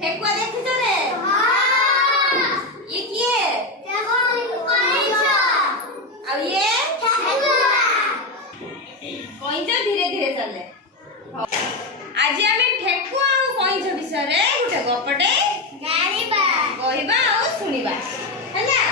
ठेकुआ देखिଛ रे? हां। ये किए? कइछा। अब ये ठेकुआ। कइछा धीरे धीरे चले। आज आमे ठेकुआ और कइछा विषय रे गुटे गपटे जानिबा, कहिबा और सुनिबा। हला?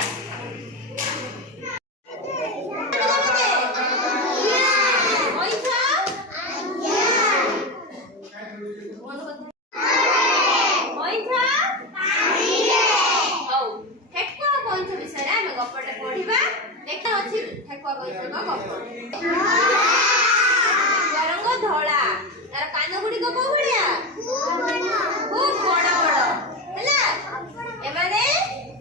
धड़ा तार कान गुडी को भलिया खूब बड़ बड़ हैला एमाने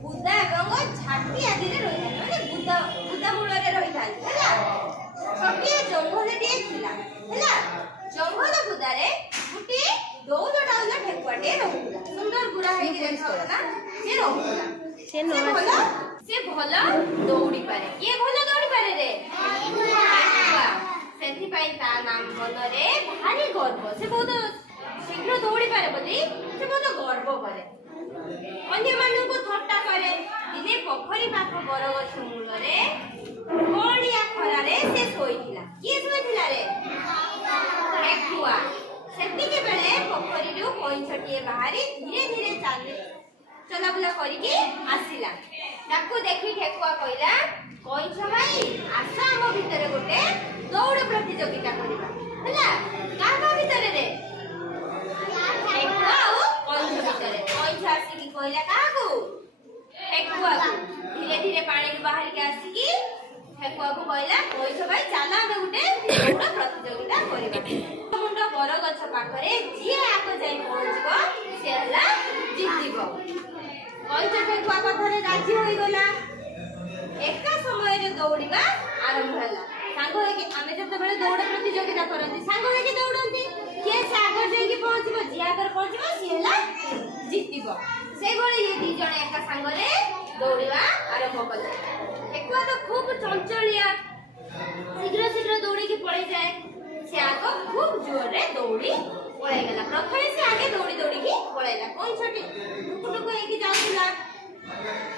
बुदा एवं छाटी आदि रे रहि माने बुदा बुदा मूल रे रहि थाल हैला छोटिया जंगल टे थिला हैला जंगल बुदा रे गुटी दौड़ डाउला ठेकुआटे रहउला सुंदर गुडा है कि देखला से रहउला से भला दौड़ी पारे ये भला दौड़ी पारे रे सेथि पाई ता नाम मनरे भारी गर्व से बहुत शीघ्र दौड़ी पारे बोली से बहुत गर्व करे अन्य मानु को थट्टा करे दिने पोखरी पाख बरगछ मूल रे कोडिया खरा रे से सोइथिला के सोइथिला रे ठेकुआ सेति के बेले पोखरी रो कोइछटिए बाहरी धीरे धीरे चला बुला करी के आसिला ताकू देखि ठेकुआ कइला कइछ भाई आसा हम भितरे गोटे दौड़ प्रतियोगिता करिबा हैला काका भितरे रे ठेकुआ और कइछ भितरे कइछ आसी की कइला काकू ठेकुआ धीरे धीरे पानी के बाहर के आसी की ठेकुआ को कइला कइछ भाई चला हम गोटे दौड़ प्रतियोगिता करिबा मुंडा बरगछ पाखरे जे आको जाई पहुंचबो से हला जितिबो कइछ ठेकुआ कथरे राजी होई गला एका समय रे दौड़िबा आरंभ हला सांग है कि आमे जते बेले दौड़ प्रतियोगिता करंती सांग है कि दौड़ंती के से आगे जाई पहुंचबो जे आगे पहुंचबो सी हला जितिबो से गोळे ये दी जण एका सांग रे दौड़िबा आरंभ कले ठेकुआ तो खूब चंचलिया शीघ्र शीघ्र दौड़ी के पड़े जाए से आगो खूब जोर रे दौड़ी पळे गेला प्रथमे से आगे दौड़ी दौड़ी के पळेला कोन छोटी टुकुटुकु हेकी जाउला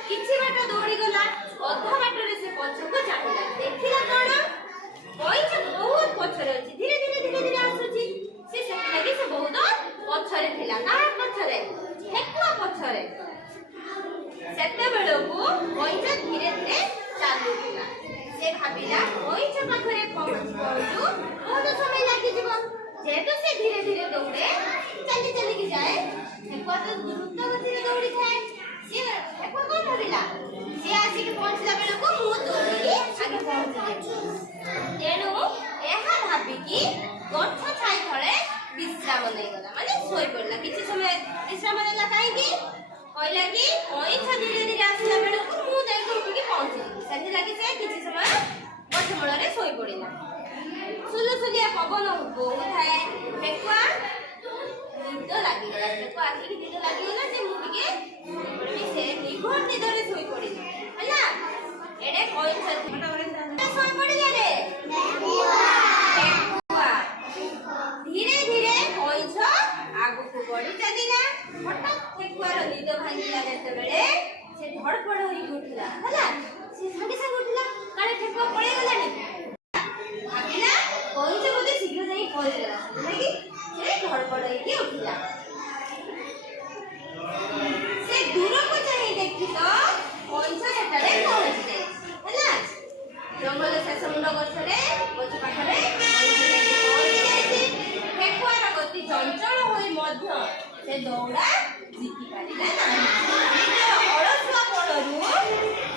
किछि बाटा दौड़ी गला अधा बाटा रे से पछको जाइला देखिला कोन कोइछ बहुत पछरे अछि धीरे धीरे आसुची से सेति लागि से बहुत पछरे थिला का पछरे ठेकुआ पछरे सेते बेलको कोइछ धीरे धीरे चालुला से भाबिला कोइछ पाखरे पहुंचू बहुत समय लागि जीव जेतो से धीरे धीरे दौड़े चली चली के जाए ठेकुआ तो द्रुत गति रे दौड़ी थाए से ठेकुआ कोन भाबिला से आसी के पहुंचला बेलको मु दौड़ी आगे पहुंचले तेनु एहा भाबी की गठ छाई थळे विश्राम नै गला माने सोई पड़ला किछि समय विश्राम नेला काई की कहला कि कोइछ धीरे धीरे आसीला बेलको मु जाई दौड़ी के पहुंचली सेति लागि से किछि समय गठ मूल रे सोई पड़िला सुलसुलिया पवन बहुत थाए ठेकुआ निद लागि गला ठेकुआ आखि निद लागि गला से मु टिके से निघोर निद रे सोई पड़िला हला एडे कोइन सोई पड़िला रे ठेकुआ धीरे धीरे कोइछ आगु को बढी चलिला हठात ठेकुआ रो निद भांगिला जेते बेले से धड़पड़ होई उठला हला से संगे संगे उठला काले ठेकुआ पळे गलानी भागिला कोइछ बोले शीघ्र जाई पळेला लागी से धड़पड़ होई उठला से दूर को चाहि देखि तो कोइछ सेटारे पहुंच जाय हला जंगल से समुद्र गछरे गछ पाखरे ठेकुआ रा गति चंचल होई मध्य से दौड़ा जीति पारिला नाही अलसुआ पड़रू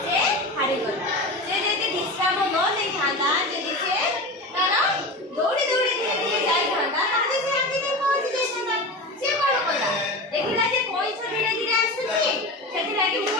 से हारि गला से जेति विश्राम न नै थांदा जेति से तारा दौड़ी दौड़ी धीरे धीरे जाई थांदा तादे से आगे नै पहुंच जाई थांदा से कोन कला देखिला जे कोइछ धीरे धीरे आसुची सेति लागि मु